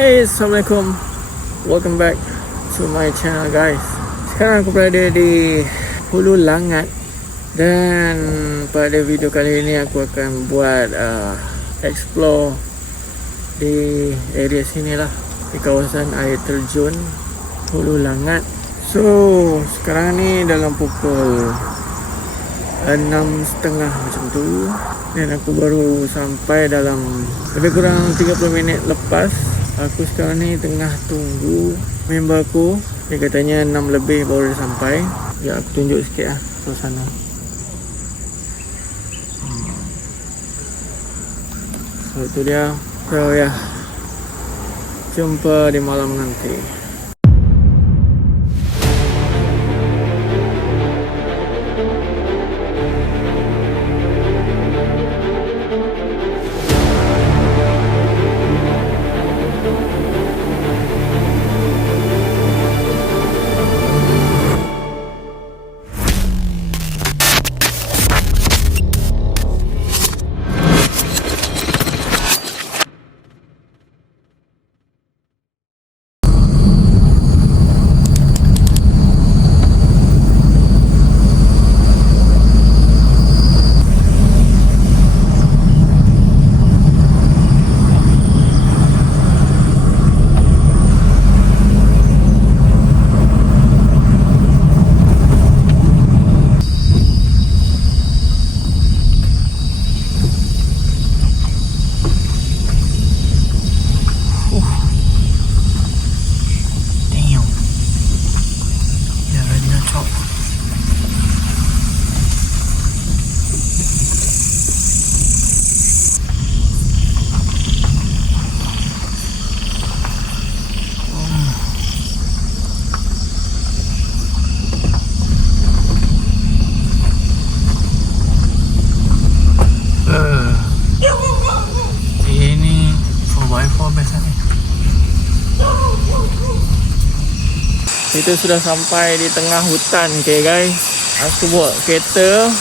Hey, Assalamualaikum. Welcome back to my channel, guys. Sekarang aku berada di Hulu Langat. Dan pada video kali ini aku akan buat explore di area sini lah, di kawasan air terjun Hulu Langat. So sekarang ni dalam pukul 6.30 macam tu. Dan aku baru sampai dalam lebih kurang 30 minit lepas. Aku sekarang ni tengah tunggu member aku. Dia katanya 6 lebih baru dia sampai. Ya, aku tunjuk sikit lah suasana. So itu dia. So ya, jumpa di malam nanti. Kita sudah sampai di tengah hutan, okay guys. Aku bawa kereta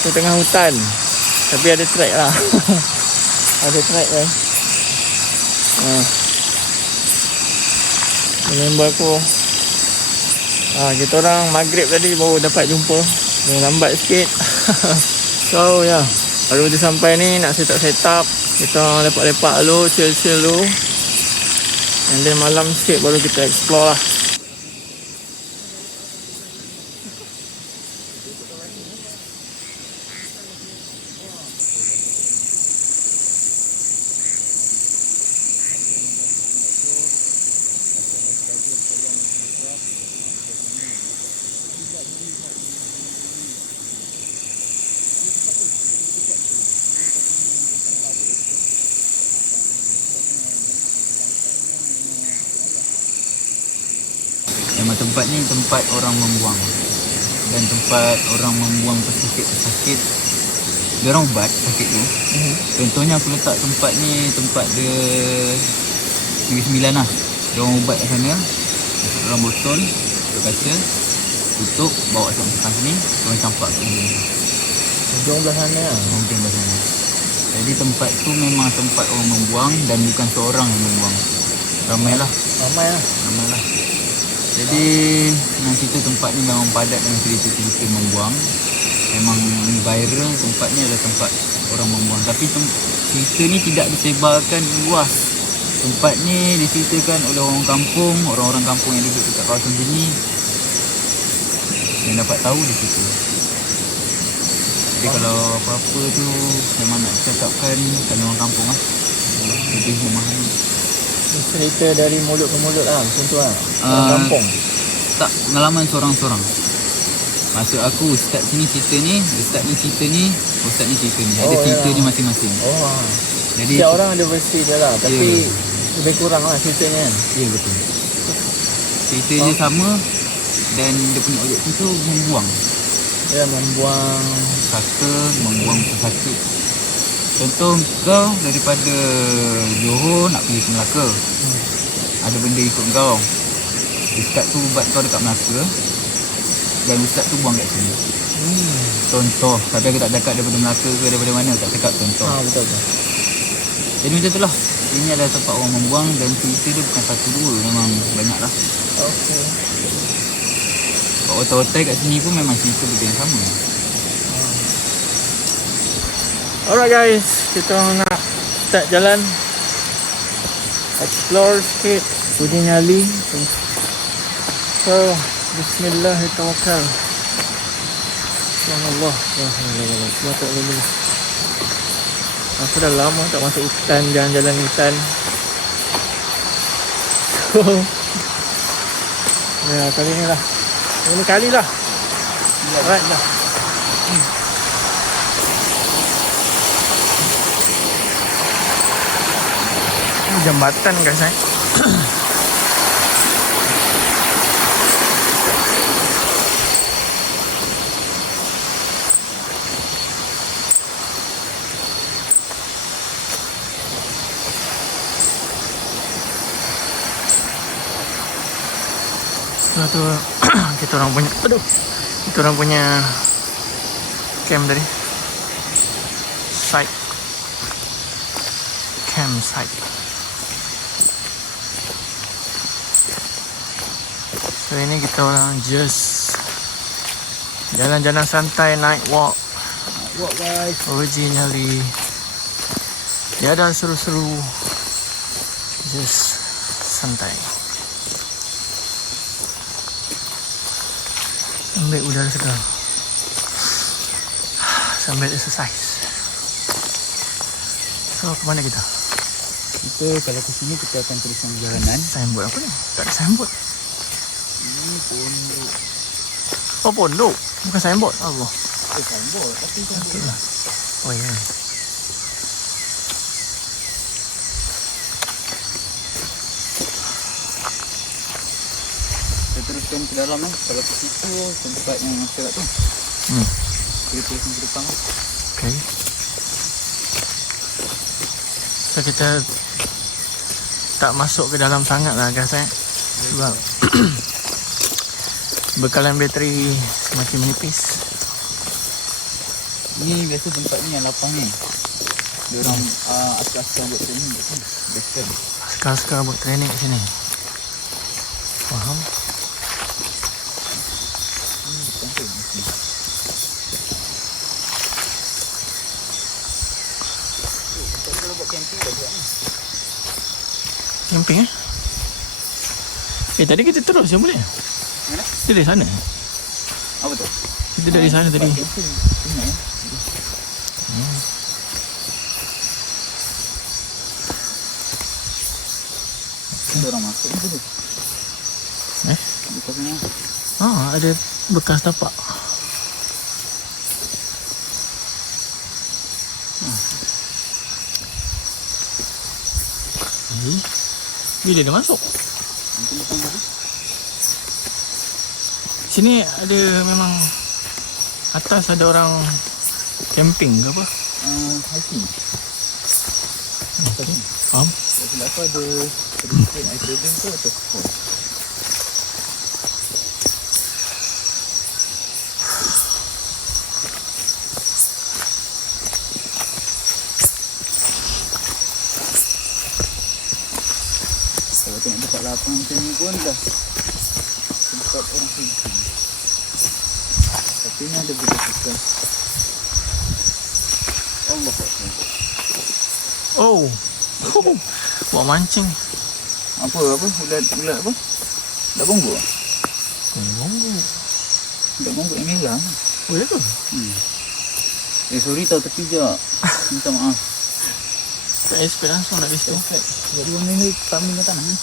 ke tengah hutan. Tapi ada track lah. Ada track kan. Member aku. Kita orang maghrib tadi baru dapat jumpa. Dia lambat sikit. So ya, baru dia sampai ni nak set up. Kita orang lepak-lepak dulu, chill dulu. And then malam sikit baru kita explore lah. Memang tempat ni tempat orang membuang. Dan tempat orang membuang pesakit. Dia orang ubat sakit tu. Contohnya aku letak tempat ni, tempat dia Negeri 9 lah. Dia orang ubat kat sana. Orang botol, kaca, tutup, bawa sampai sini, orang campak ke sini. Ujung belah sana lah. Mungkin belah sana. Jadi tempat tu memang tempat orang membuang dan bukan seorang yang membuang. Ramai lah. Jadi dengan cerita tempat ni memang padat dengan cerita-cerita membuang. Memang viral tempat ni adalah tempat orang membuang. Tapi cerita ni tidak disebarkan luas. Tempat ni diceritakan oleh orang-orang kampung yang duduk dekat kawasan sini. Yang dapat tahu di situ. Jadi kalau apa-apa tu memang nak cakapkan kat orang kampung lah. Lebih memahami. Cerita dari mulut ke mulut lah, macam tu lah. Orang kampung. Tak, pengalaman seorang-seorang. Maksud aku, ustaz sini cerita ni, ustaz ni cerita ni, ustaz ni cerita ni. Ada cerita ni masing-masing. Jadi setiap orang ada versi dia lah. Tapi lebih kurang lah ceritanya kan. Ya, betul. Cerita dia sama. Dan dia punya objektif tu membuang. Ya, membuang saka, membuang pesakit. Contoh kau daripada Johor nak pergi ke Melaka. Ada benda ikut kau. Ustaz tu ubat kau dekat Melaka. Dan ustaz tu buang kat sini. Contoh. Tapi aku tak cakap daripada Melaka ke daripada mana. Tak cakap contoh. Betul. Jadi macam tu lah. Ini adalah tempat orang membuang dan cerita dia bukan satu dua, memang banyak lah. Okay. Kat hotel-hotel kat sini pun memang cerita benda yang sama. Alright guys, kita nak start jalan, explore sikit, bunyi nyali. So, bismillahirrahmanirrahim. Subhanallah. Semua tak boleh. Aku dah lama tak masuk hutan, jalan-jalan hutan. So, ya kali ni lah. Ini kali lah. Alright dah. Ini jambatan guys eh. Tu kita orang punya, kita orang punya camp tadi, campsite. So ini kita orang just jalan-jalan santai, night walk guys. Originally tiada seru-seru, just santai. Ambil udara segar sambil exercise. So ke mana kita? Kita kalau ke sini kita akan teruskan perjalanan. Signboard apa ni? Tak ada signboard. Ini pondok. Oh pondok, bukan signboard. Allah. Signboard tapi pondok lah. Oh ya. Kita teruskan ke dalam lah. Kalau ke situ tempat yang masyarakat tu, kita teruskan ke depan lah. Okay. So kita tak masuk ke dalam sangat lah guys eh. Sebab bekalan bateri semakin menipis. Ni biasa tempat ni yang lapang ni. Diorang askar-askar buat training kat sini. Biasa. Askar-askar buat training kat sini. Faham? Camping eh? Tadi kita terus je boleh? Mana? Kita dari sana. Apa tu? Kita dari sana tadi. Ada orang masuk ni tu. Bukan sana. Ada bekas tapak. Bila dia masuk? Nanti datang tadi. Sini ada memang atas ada orang camping ke apa? Hiking. Tadi. Faham? Tak silap aku ada sedikit air terjun tu atau sport. Kalau tengok dekat lapang macam ni pun dah tempat orang hiking. Tapi ni ada benda susah. Allah Akbar. Oh. Buat mancing. Apa? Ulat apa? Ulat bonggok? Bonggok. Ulat bonggok yang merah. Oh ya ke? Sorry tau terpijak. Minta maaf. Tak expect langsung nak kasi tu. Sebab dia benda ni kambing ke tanah. Ni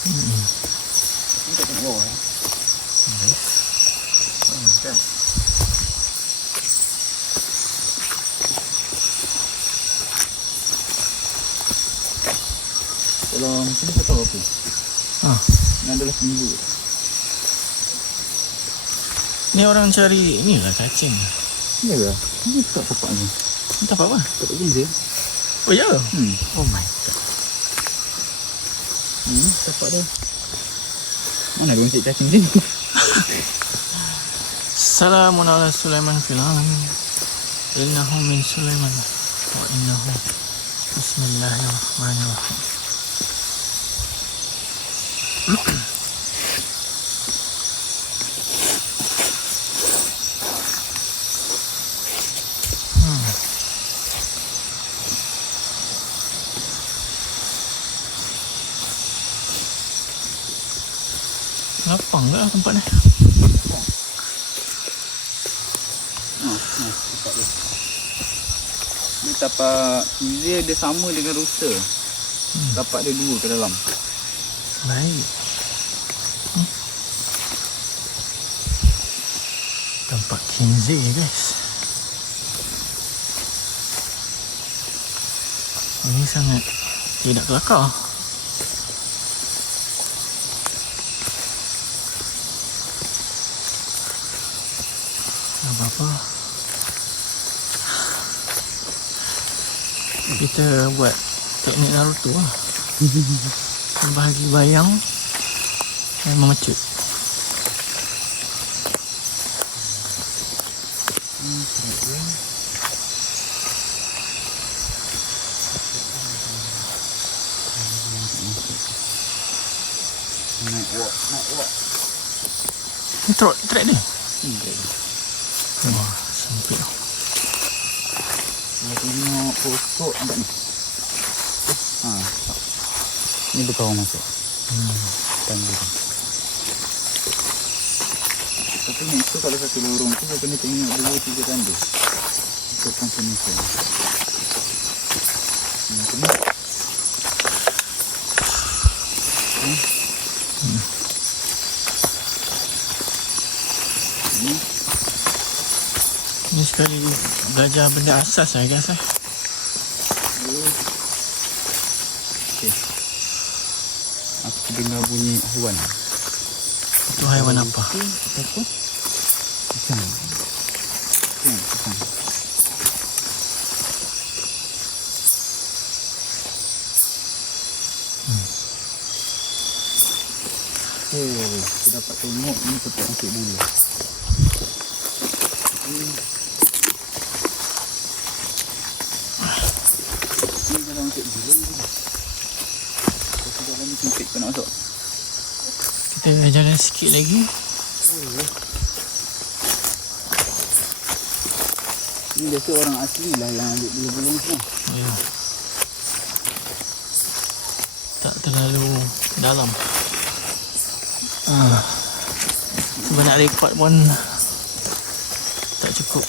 tak tengok bawah. Nice. Kan? Kalau macam ni kau tahu apa? Ni adalah seminggu. Ni orang cari ni lah cacing. Ya ke? Ni tak pokok ni. Entah apa-apa. Tak ada gila. Oh ya ke? Oh my god. Tapak dia. Mana dia mencik cacing ni? Assalamualaikum ala Sulaiman fil alamin. Innahu min Sulaiman wa innahu Bismillahirrahmanirrahim. Lapang ke tempat ni? Tempat dia. Dia tapak dia sama dengan rusa. Tapak dia 2 ke dalam. Baik. Tempat Kinzey guys. Ini sangat tidak kelakar. Apa-apa. Kita buat teknik Naruto lah. Bahagi bayang dan memecut. Naik walk. Ni track dia? Wah, sempit lah. Nak tengok pokok nampak ni. Ni berkawan masuk. Tangga tu. Tapi ni tu kalau satu lorong tu kena tengok 2-3 tanda. Untuk confirmation. Ni sekali belajar benda asas lah guys. Okay. Aku dengar bunyi haiwan. Itu haiwan apa? Apa? Ikan. Kita dapat tengok ni tempat masuk bulu. Ni dalam masuk bulu ni. Kalau dalam ni sempit kau nak masuk. Kita jalan sikit lagi. Ni biasa orang asli lah yang ambil bulu-bulu ni semua. Ya. Tak terlalu dalam. Sebanyak lipat pun tak cukup.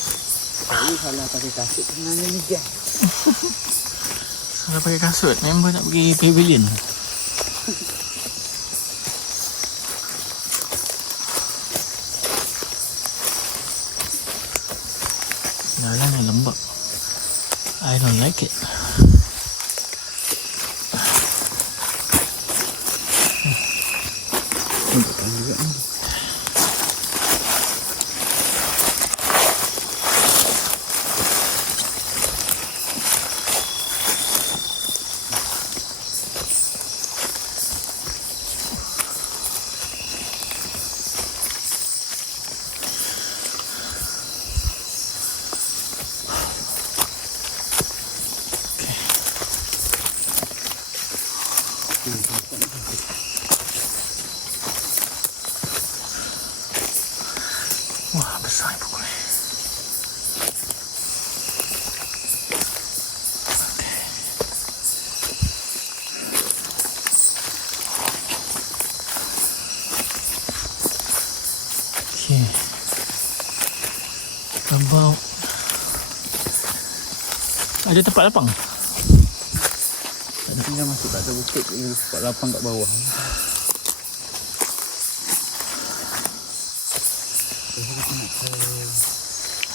Saya salah pakai kasut sebenarnya ni guys. Salah pakai kasut. Member nak pergi pavilion. Jalan yang lembab. I don't like it. Tunjukkan juga ni. Wah, besar pokok ni. Okay. About ada tempat lapang. Tinggal masuk kat atas bukit, tempat lapang kat bawah.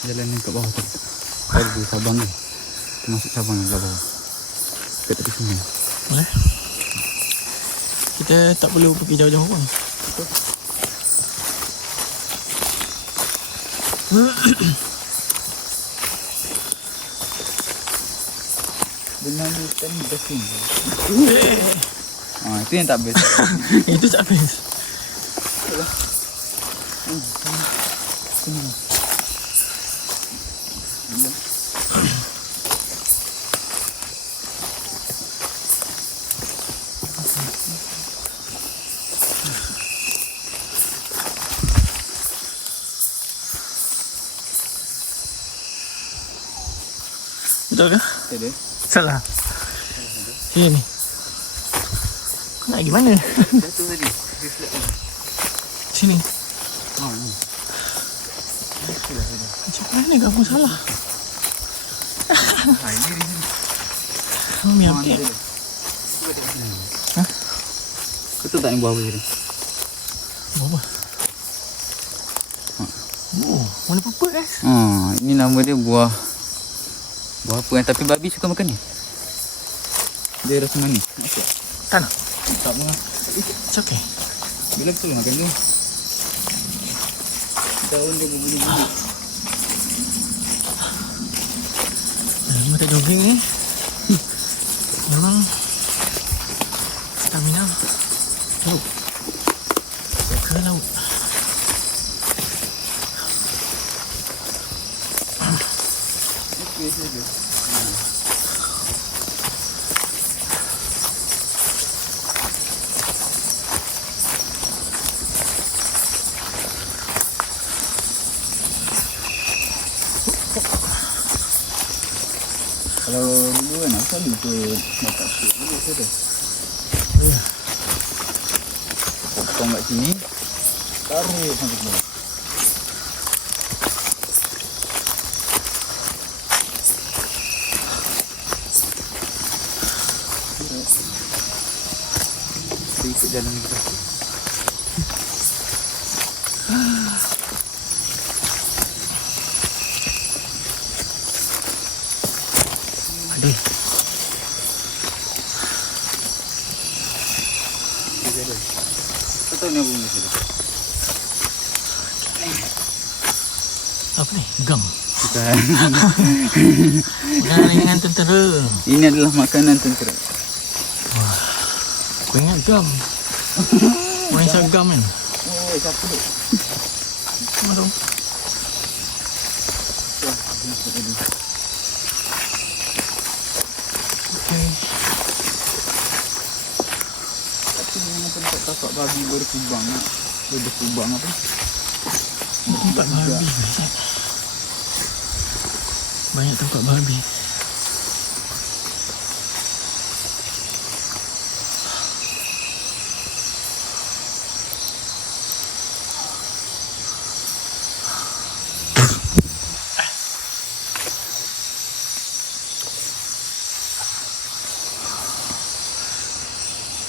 Jalan yang kat bawah tu. Ada di Sabang ni. Masuk Sabang kat bawah. Kat tepi sungai. Boleh. Kita tak perlu pergi jauh-jauh pun. Benar ni kan best ni. Itu yang tak best. Itu tak habis. Betul ke? Tak ada. Salah. Sini. Kau nak pergi mana? Jatuh tadi. Dia slap tadi. Sini. Oh, ni. Macam mana kamu salah? Ha, ini dia. Kamu yang update. Hah? Kau tahu tak yang buah apa tadi? Buah apa? Oh, warna purple guys. Ini nama dia buah apa kan? Tapi babi suka makan ni. Dia rasa manis. Okey. Tak nak? Tak apa. It's okay. Bila betul makan tu. Daun dia berbulu-bulu. Lama tak jogging ni. Memang stamina. Oh. Ke laut. Okey saja. Kalau dulu kan aku selalu ikut bapak cik dulu saja. Potong kat sini, taruh sampai ke bawah. Kita ikut jalan ni kita. Aduh. Kau tahu ni apa benda tu? Apa ni? Gam. Bukan. Makanan ringan tentera. Ini adalah makanan tentera. Aku ingat gam. Orang isap gam kan? Oh, siapa tu? Macam okay. Tapi memang tempat tapak babi berkubang lah. Berkubang apa? Tempat babi. Banyak tempat babi.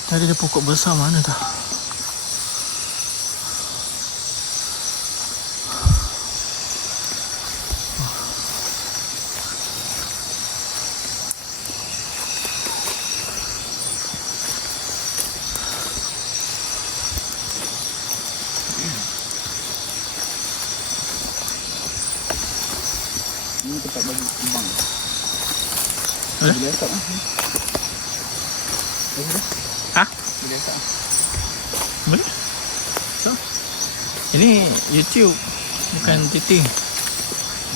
Tadi ada pokok besar mana dah? Ini tempat babi kubang. Eh? Boleh asap lah. Boleh? Hah? Boleh asap. Boleh? So? Ini YouTube. Bukan titik.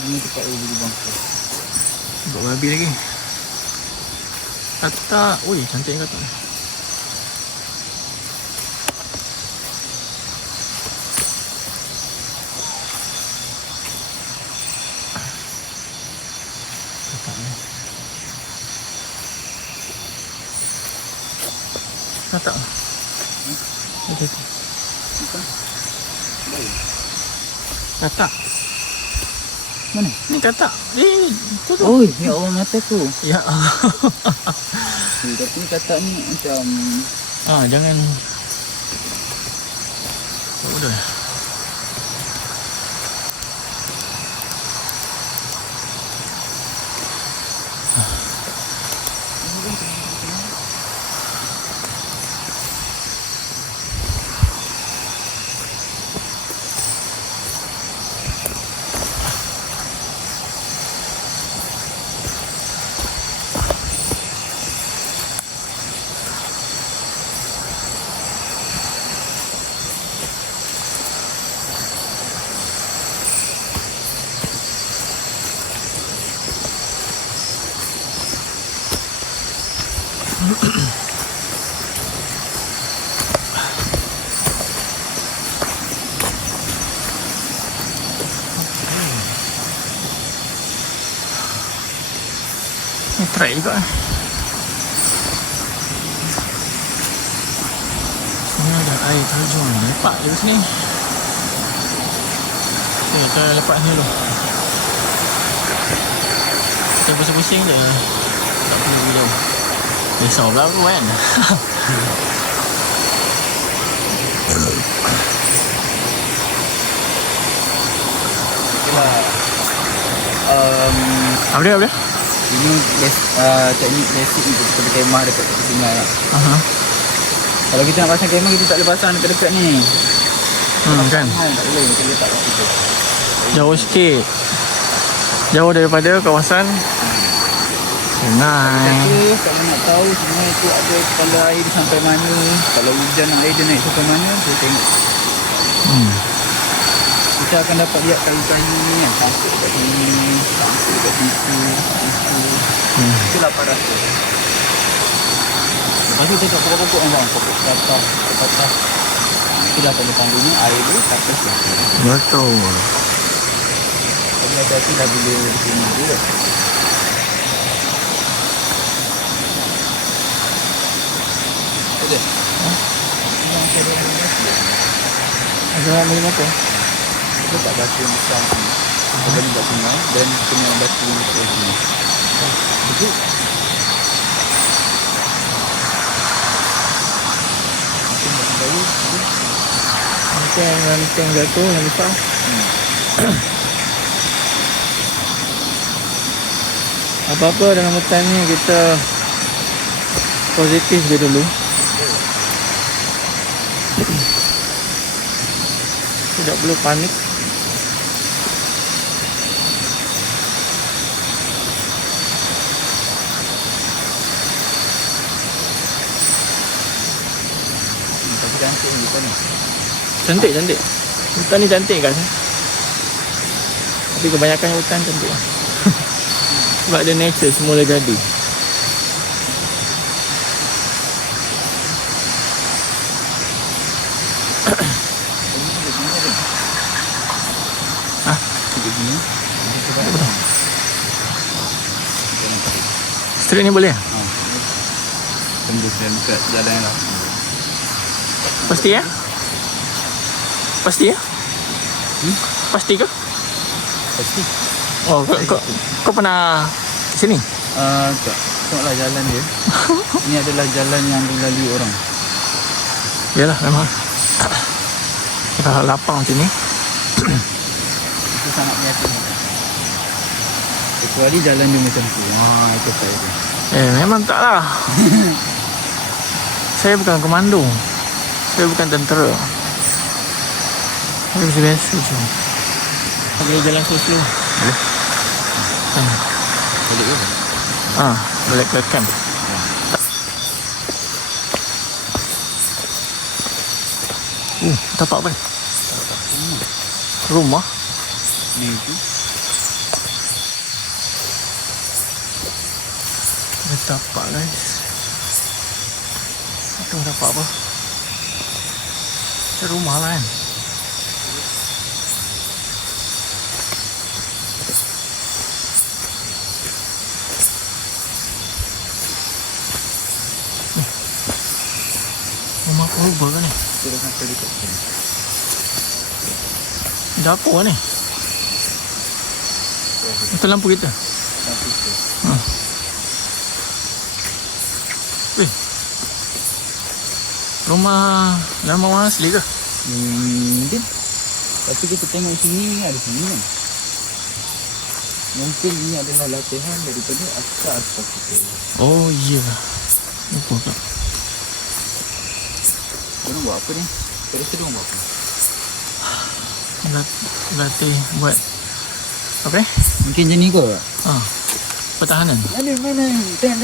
Ini tempat babi kubang. Buat babi lagi. Katak. Ui, cantik katak ni. Katak ni. Katak. Itu. Bukan? Baik. Katak. Mana? Ni katak. Tu tu. Oh, ya Allah mata tu. Ya Allah. Tapi katak ni macam Jangan. Oh, dah. Trek juga eh. Sini ada air terjun. Lepak je kat sini. Okay, kita lepak sini dulu. Kita pusing-pusing je. Tak perlu video. Risau pula aku kan. Apa dia? Ini teknik basic untuk kita berkemah dekat tepi sungai lah. Kalau kita nak pasang kemah, kita tak boleh pasang dekat-dekat ni. Kan? Tak boleh, kita letak kat situ. Jauh sikit. Jauh daripada kawasan sungai. Tapi kalau nak tahu sungai tu ada kepala air dia sampai mana, kalau hujan air dia naik sampai mana, kita tengok. Kita akan dapat lihat kayu-kayu ni yang sangkut kat sini, sangkut kat situ. Itulah paras tu. Lepas tu tengok pokok-pokok yang bang, pokok atas. Itulah pada panggungnya air dia atas tu. Betul. Jadi hati-hati dah bila sini tu. Okey. Ada minum apa? Kita tak batu yang besar ni. Kita balik kat sungai dan kena batu yang besar sini. Betul? Mungkin batu kayu. Ranting jatuh yang besar. Apa-apa dalam hutan ni kita positif je dulu. Tidak perlu panik. Tapi cantik ni hutan ni. Cantik. Hutan ni cantik kan? Tapi kebanyakan hutan cantik. Sebab dia nature semula jadi. Street ni boleh? Tembus dan dekat jalan yang lain. Pasti ya? Pasti ya? Pasti ke? Pasti. Oh, kau pernah ke sini? Tak. Tengoklah jalan dia. Ini adalah jalan yang dilalui orang. Yalah, memang. Dah lapang macam ni. Itu sangat meyakinkan. Kecuali jalan dia macam tu. Itu saya tu. Memang tak lah. Saya bukan komando. Saya bukan tentera. Saya biasa-biasa je. Boleh jalan slow-slow? Boleh. Boleh ke? Boleh ke camp. Tapak apa? Rumah? Ni tu. Ada tapak guys. Itu tapak apa? Itu rumah lah kan? Rumah purba kan ni? Kita dah sampai dekat sini. Dapur kan ni? Itu lampu kita? Lampu tu. Rumah lama orang asli ke? Mungkin. Tapi kita tengok sini ada sini kan. Mungkin ini adalah latihan daripada asas kita. Oh iya. Lupa ke? Korang buat apa ni? Kira-kira diorang buat apa? Latih buat apa? Mungkin macam ni kot. Pertahanan. Ada mana? Dan.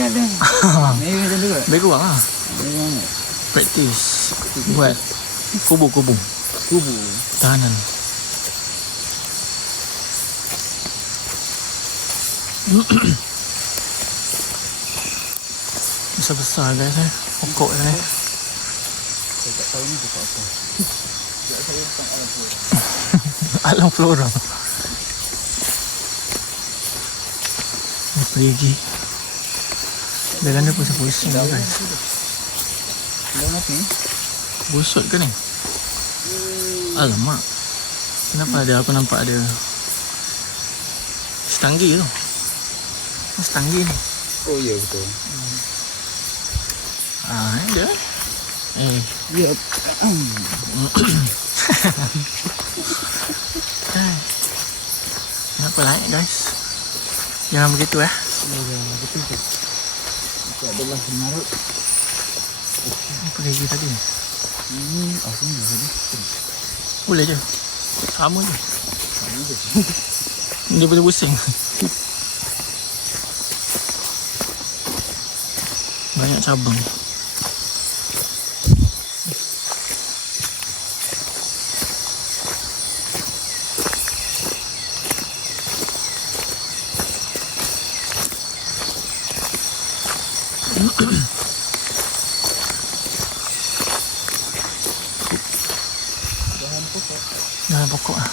Ni macam tu kot. Baik kurang lah. Ada mana? Praktis buat kubu-kubu pertahanan. Besar-besar guys pokok ni. Saya tak tahu ni pokok apa. Saya bukan alam flora. Alam flora. Ni pergi. Jalan dia pusing-pusing ni guys. Dalam ni. Busut ke ni? Alamak. Kenapa ada aku nampak ada setanggi tu? Setanggi ni. Oh ya betul. Ni dia. Ya. Kenapa naik guys? Jangan begitu Betul. Tak adalah menarut. Apa lagi tadi? Aku ni tadi. Boleh je. Sama je. Dia boleh pusing. Banyak cabang. Dalam pokok lah.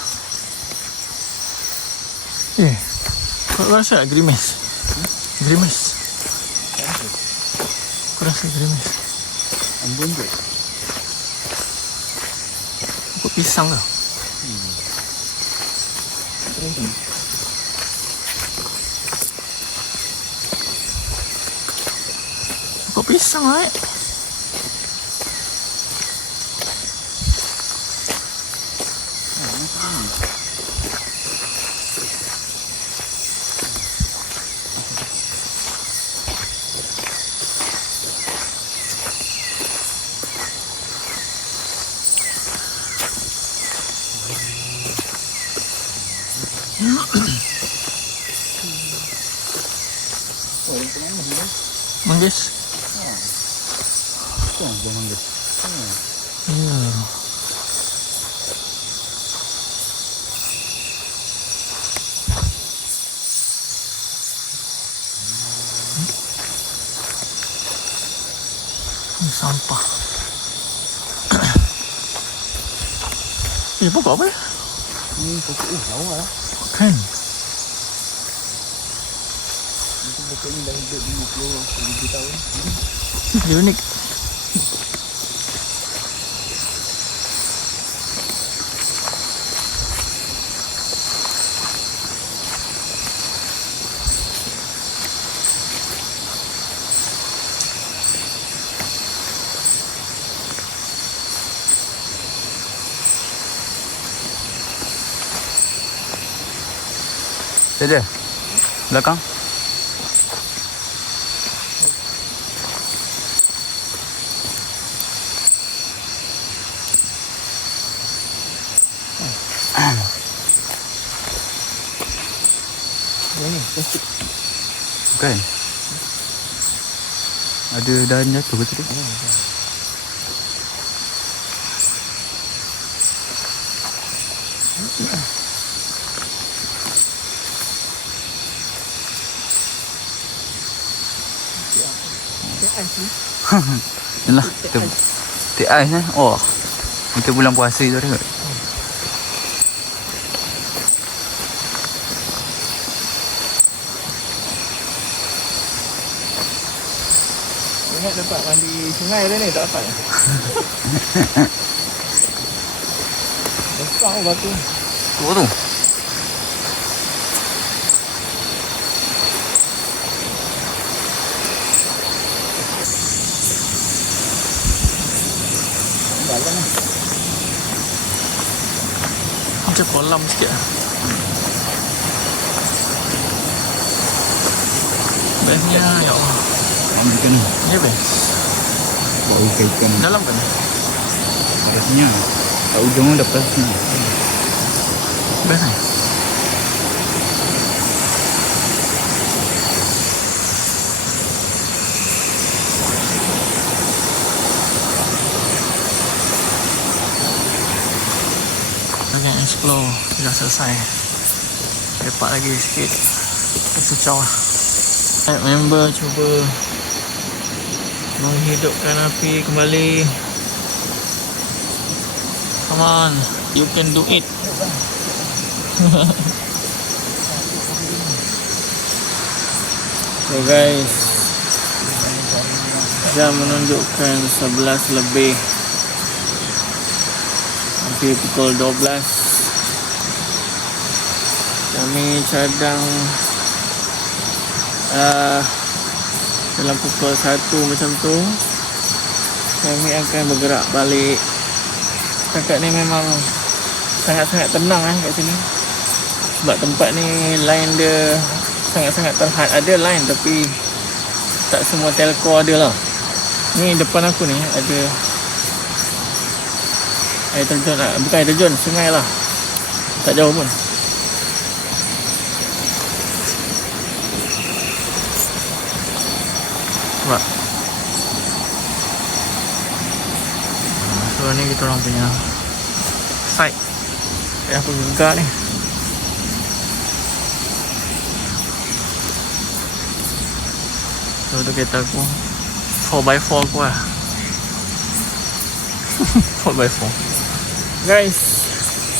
Kau rasa tak gerimis? Gerimis? Kau rasa gerimis? Ambon tu. Pokok pisang ke? Pokok pisang lah Manggis? Buah manggis. Ya. Ini sampah. Pokok apa ya? Ni pokok lawa lah. Kan? Pokok ni dah hidup 50 tahun. Dia unik. Ada. Belakang. Bukan. Ada dahan jatuh ke tadi? Yalah, teh ais eh. Oh. Kita bulan puasa tu ada. Ingat dapat mandi sungai dah ni, tak dapat. Besar batu. Tu tu. Dalam ni. Macam kolam sikit lah. Bestnya, ya Allah. Ikan ni. Ya best. Bau ikan. Dalam kan? Rasanya. Tak ujung dah pasnya. Best kan? Kita explore. Dah selesai. Lepak lagi sikit. Kita caw lah. Member cuba menghidupkan api kembali. Come on, you can do it. So guys, Jam menunjukkan 11 lebih, hampir pukul 12. Kami cadang dalam pukul 1 macam tu kami akan bergerak balik. Setakat ni memang sangat-sangat tenang kat sini, sebab tempat ni line dia sangat-sangat terhad. Ada line tapi tak semua telco ada lah. Ni depan aku ni ada air terjun lah. Bukan air terjun, sungai lah, tak jauh pun. Nampak? So ni kita orang punya site yang aku gegar ni. So tu kereta aku 4x4 aku lah. 4x4. Guys,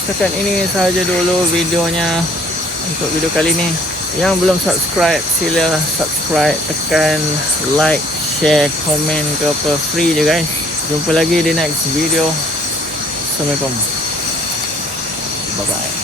setakat ini sahaja dulu videonya untuk video kali ni. Yang belum subscribe, sila subscribe, tekan like, share, komen ke apa, free je guys. Jumpa lagi di next video. Assalamualaikum. Bye bye.